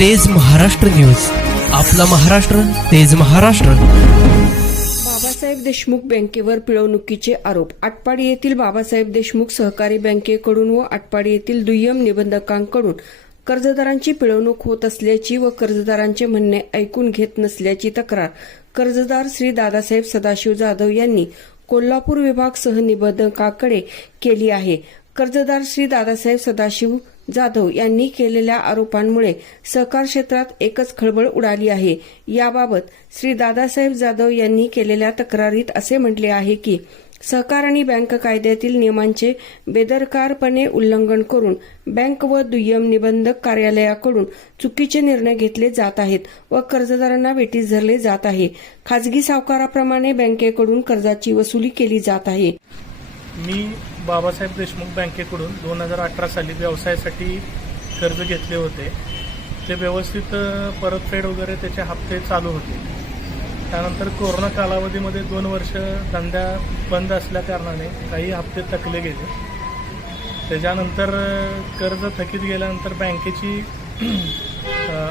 तेज महाराष्ट्र न्यूज. आपला महाराष्ट्र तेज महाराष्ट्र. बाबासाहेब देशमुख बँकेवर पिळवणुकीचे आरोप. आटपाडी येथील बाबासाहेब देशमुख सहकारी बँकेकडून व आटपाडी येथील दुय्यम निबंधकांकडून कर्जदारांची पिळवणूक होत असल्याची व कर्जदारांचे म्हणणे ऐकून घेत नसल्याची तक्रार. कर्जदार श्री दादासाहेब सदाशिव जाधव यांनी कोल्हापूर विभाग सहनिबंधकाकडे केली आहे. कर्जदार श्री दादासाहेब सदाशिव जाधव यांनी केलेल्या आरोपांमुळे सहकार क्षेत्रात एकच खळबळ उडाली आहे. याबाबत श्री दादासाहेब जाधव यांनी केलेल्या तक्रारीत असे म्हटले आहे की सहकार आणि बँक कायद्यातील नियमांचे बेदरकारपणे उल्लंघन करून बँक व दुय्यम निबंधक कार्यालयाकडून चुकीचे निर्णय घेतले जात आहेत व कर्जदारांना वेटीस धरले जात आहे. खाजगी सावकाराप्रमाणे बँकेकडून कर्जाची वसुली केली जात आहे. मी बाबासाहेब देशमुख बँकेकडून दोन हजार अठरा साली व्यवसायासाठी कर्ज घेतले होते. ते व्यवस्थित परतफेड वगैरे त्याचे हप्ते चालू होते. त्यानंतर कोरोना कालावधीमध्ये दोन वर्ष धंदा बंद असल्या कारणाने काही हप्ते थकले गेले. त्याच्यानंतर कर्ज थकीत गेल्यानंतर बँकेची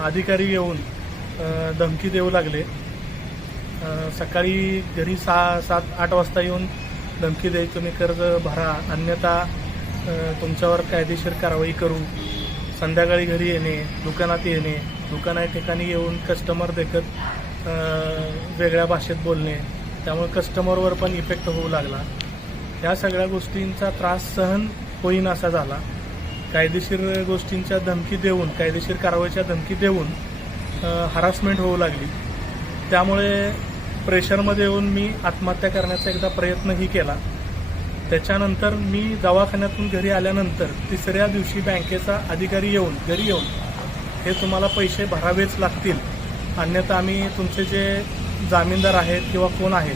अधिकारी येऊन धमकी देऊ लागले. सकाळी घरी सहा सात आठ वाजता येऊन धमकी द्यायची तुम्ही कर्ज भरा. अन्यथा तुमच्यावर कायदेशीर कारवाई करू. संध्याकाळी घरी येणे दुकानात येणे दुकाना ठिकाणी येऊन कस्टमर देखत वेगळ्या भाषेत बोलणे. त्यामुळे कस्टमरवर पण इफेक्ट होऊ लागला. या सगळ्या गोष्टींचा त्रास सहन होईन असा झाला. कायदेशीर गोष्टींच्या धमकी देऊन कायदेशीर कारवाईच्या धमकी देऊन हरासमेंट होऊ लागली. त्यामुळे प्रेशरमध्ये येऊन मी आत्महत्या करण्याचा एकदा प्रयत्नही केला. त्याच्यानंतर मी दवाखान्यातून घरी आल्यानंतर तिसऱ्या दिवशी बँकेचा अधिकारी येऊन घरी येऊन हे तुम्हाला पैसे भरावेच लागतील. अन्यथा आम्ही तुमचे जे जामीनदार आहेत किंवा कोण आहेत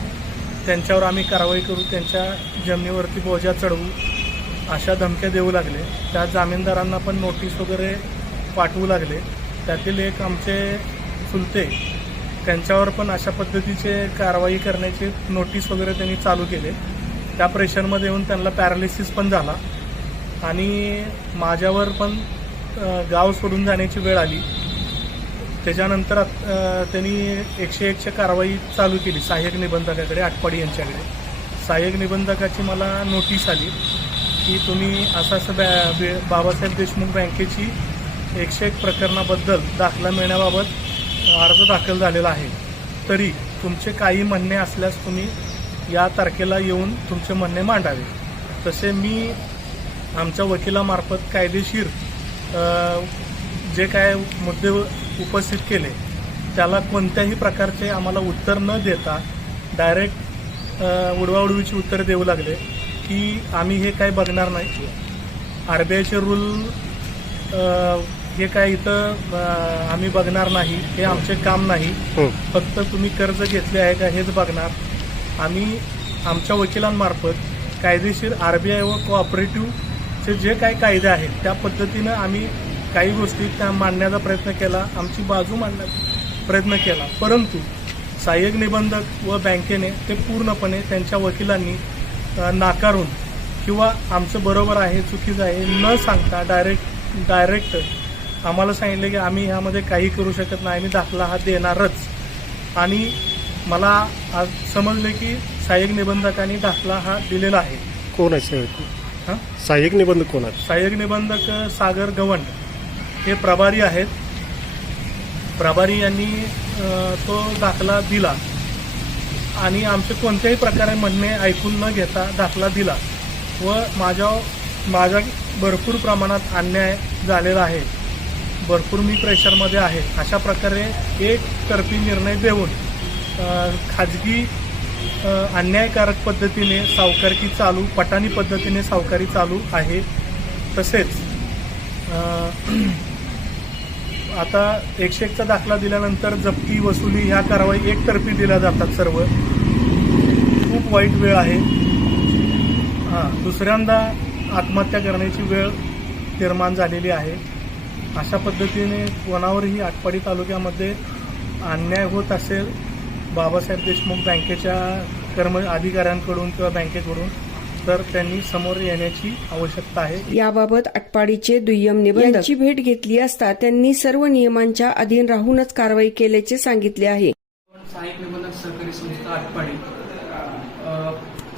त्यांच्यावर आम्ही कारवाई करू त्यांच्या जमिनीवरती बोजा चढवू अशा धमक्या देऊ लागले. त्या जामीनदारांना पण नोटीस वगैरे पाठवू लागले. त्यातील एक आमचे चुलते त्यांच्यावर पण अशा पद्धतीचे कारवाई करण्याचे नोटीस वगैरे त्यांनी चालू केले. त्या प्रेशरमध्ये येऊन त्यांना पॅरालिसिस पण झाला. आणि माझ्यावर पण गाव सोडून जाण्याची वेळ आली. त्याच्यानंतर त्यांनी एकशे एकशे कारवाई चालू केली सहाय्यक निबंधकाकडे आटपाडी यांच्याकडे. सहाय्यक निबंधकाची मला नोटीस आली की तुम्ही असं असं बॅ बाबासाहेब देशमुख बँकेची एकशे एक प्रकरणाबद्दल दाखला मिळण्याबाबत अर्ज दाखल झालेला आहे. तरी तुमचे काही म्हणणे असल्यास तुम्ही या तारखेला येऊन तुमचे म्हणणे मांडावे. तसे मी आमच्या वकिलामार्फत कायदेशीर जे काय मुद्दे उपस्थित केले त्याला कोणत्याही प्रकारचे आम्हाला उत्तर न देता डायरेक्ट उडवाउडवीची उत्तरं देऊ लागले की आम्ही हे काय बघणार नाही. आर बी आयचे रूल हे काय इथं आम्ही बघणार नाही हे आमचे काम नाही. फक्त तुम्ही कर्ज घेतले आहे का हेच बघणार. आम्ही आमच्या वकिलांमार्फत कायदेशीर आर बी आय व कोऑपरेटिव्हचे जे काही कायदे आहेत त्या पद्धतीनं आम्ही काही गोष्टी त्या मांडण्याचा प्रयत्न केला आमची बाजू मांडण्याचा प्रयत्न केला. परंतु सहाय्यक निबंधक व बँकेने ते पूर्णपणे त्यांच्या वकिलांनी नाकारून किंवा आमचं बरोबर आहे चुकीचं आहे न सांगता डायरेक्ट डायरेक्ट आम्हाला सांगितलं की आम्ही ह्यामध्ये काही करू शकत नाही आम्ही दाखला हा देणारच. आणि मला आज समजले की सहाय्यक निबंधकांनी दाखला हा दिलेला आहे. कोण आहे सहाय्यक? हां? सहाय्यक निबंधक कोण आहेत? सहाय्यक निबंधक सागर गवंड. हे प्रभारी आहेत. प्रभारी यांनी तो दाखला दिला. आणि आमचे कोणत्याही प्रकारे म्हणणे ऐकून न घेता दाखला दिला. व माझ्या माझ्या भरपूर प्रमाणात अन्याय झालेला आहे. भरपूर मी प्रेशरमध्ये आहे. अशा प्रकारे एक तर्फी निर्णय देऊन खाजगी अन्यायकारक पद्धतीने सावकारकी चालू पटाणी पद्धतीने सावकारी चालू आहे. तसेच आता एकशे एकचा दाखला दिल्यानंतर जप्ती वसुली ह्या कारवाई एकतर्फी दिल्या जातात सर्व. खूप वाईट वेळ आहे. हां दुसऱ्यांदा आत्महत्या करण्याची वेळ निर्माण झालेली आहे. अशा पद्धतीने कोणावरही आटपाडी तालुक्यामध्ये अन्याय होत असेल बाबासाहेब देशमुख बँकेच्या कर्म अधिकाऱ्यांकडून किंवा बँकेकडून तर त्यांनी समोर येण्याची आवश्यकता आहे. याबाबत आटपाडीचे दुय्यम निबंधक यांची भेट घेतली असता त्यांनी सर्व नियमांच्या अधीन राहूनच कारवाई केल्याचे सांगितले आहे. सहाय्यक निबंधक सहकारी संस्था आटपाडी.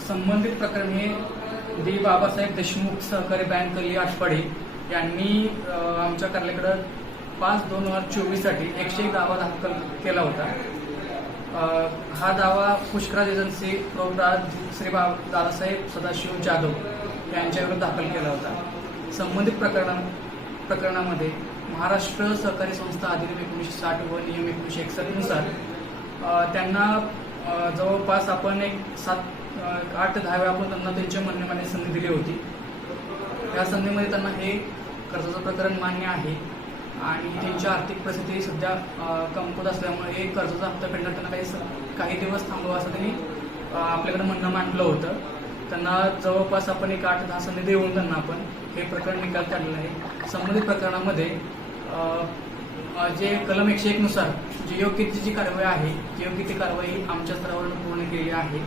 संबंधित प्रकरण हे दी बाबासाहेब देशमुख सहकारी बँक आटपाडी यांनी आमच्या कार्यालयाकडं पाच दोन हजार चोवीससाठी एकशे एक दावा दाखल केला होता. हा दावा पुष्कराज एजन्सी प्रौढराज श्री बाब दादासाहेब सदाशिव जाधव यांच्याविरुद्ध दाखल केला होता. संबंधित प्रकरणा प्रकरणामध्ये महाराष्ट्र सहकारी संस्था अधिनियम एकोणीसशे साठ व नियम एकोणीसशे एकसष्टनुसार त्यांना जवळपास आपण एक सात आठ दहा वेळा आपण त्यांना त्यांच्या म्हणण्यामध्ये संधी दिली होती. या संधीमध्ये त्यांना हे कर्जाचं प्रकरण मान्य आहे. आणि त्यांची आर्थिक परिस्थिती सध्या अ, कमकुवत असल्यामुळे हे कर्जाचा हप्ता फेडण्यात त्यांना काही स- काही दिवस थांबवा असं त्यांनी आपल्याकडे म्हणणं मांडलं होतं. त्यांना जवळपास आपण एक आठ दहा संधी देऊन त्यांना आपण हे प्रकरण निकाल काढलेलं आहे. संबंधित प्रकरणामध्ये जे कलम एकशे एक नुसार योग्य ती जी कारवाई आहे जी योग्य ती कारवाई आमच्या स्तरावर पूर्ण केली आहे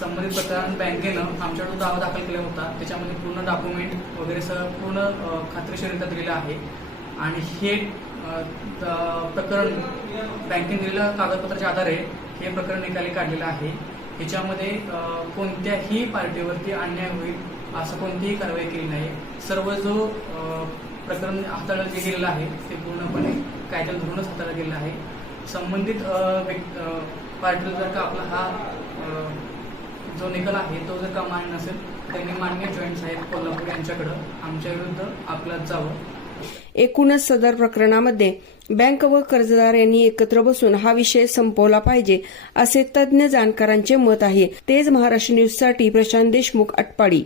संबंधित प्रकरण बँकेनं आमच्याकडून दावा दाखल केला होता. त्याच्यामध्ये पूर्ण डॉक्युमेंट वगैरे सह पूर्ण खात्रीशीरित्या दिलेलं आहे. आणि हे प्रकरण बँकेने दिलेल्या कागदपत्राच्या आधारे हे प्रकरण निकाली काढलेलं आहे. ह्याच्यामध्ये कोणत्याही पार्टीवरती अन्याय होईल असं कोणतीही कारवाई केली नाही. सर्व जो प्रकरण हाताळलं जे गेलेलं आहे ते पूर्णपणे कायद्याला धरूनच हाताळलं गेलेलं आहे. संबंधित व्यक्- पार्टीला जर का आपला हा जो निकाल आहे तो जर का मान्य नसेल त्यांनी मान्य जॉईंट साहेब कोल्हापूर यांच्याकडं आमच्या विरुद्ध आपल्यात जावं. एकूणच सदर प्रकरणामध्ये बँक व कर्जदार यांनी एकत्र बसून हा विषय संपवला पाहिजे असे तज्ज्ञ जाणकारांचे मत आहे. तेज महाराष्ट्र न्यूजसाठी प्रशांत देशमुख अटपाडी